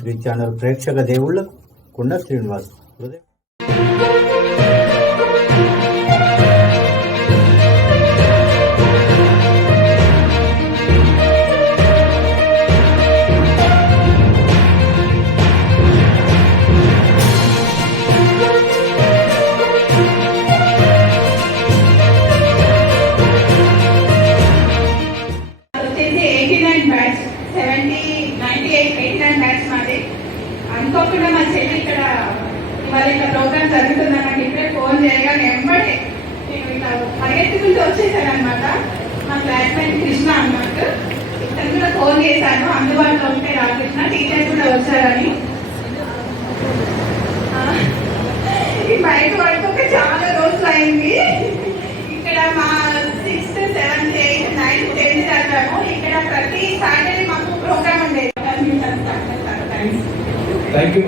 Three channel ప్రేక్షక దేవుళ్ళకు కుండ శ్రీనివాస్ హృదయ. Seventy ninety eight eighty nine batch మాది. అనుకోకుండా మా చెల్లి ఇక్కడ ఇవాళ ఇక్కడ ప్రోగ్రామ్ జరుగుతుందని నాకు ఇప్పుడే ఫోన్ చేయగానే వెంబడే నేను ఇట్లా పరిగెత్తుకుంటూ వచ్చేసానమాట మా క్లాస్మేట్ కృష్ణ అన్నమాట. ఇక్కడ కూడా ఫోన్ చేశాను. అందుబాటులో ఉంటే రాకృష్ణ టీచర్ కూడా వచ్చారని. ఈ బయట పడుతుంటే చాలా రోజులు అయింది. ఇక్కడ మా sixth seventh eighth ninth tenth చదివాము థ్యాంక్ యూ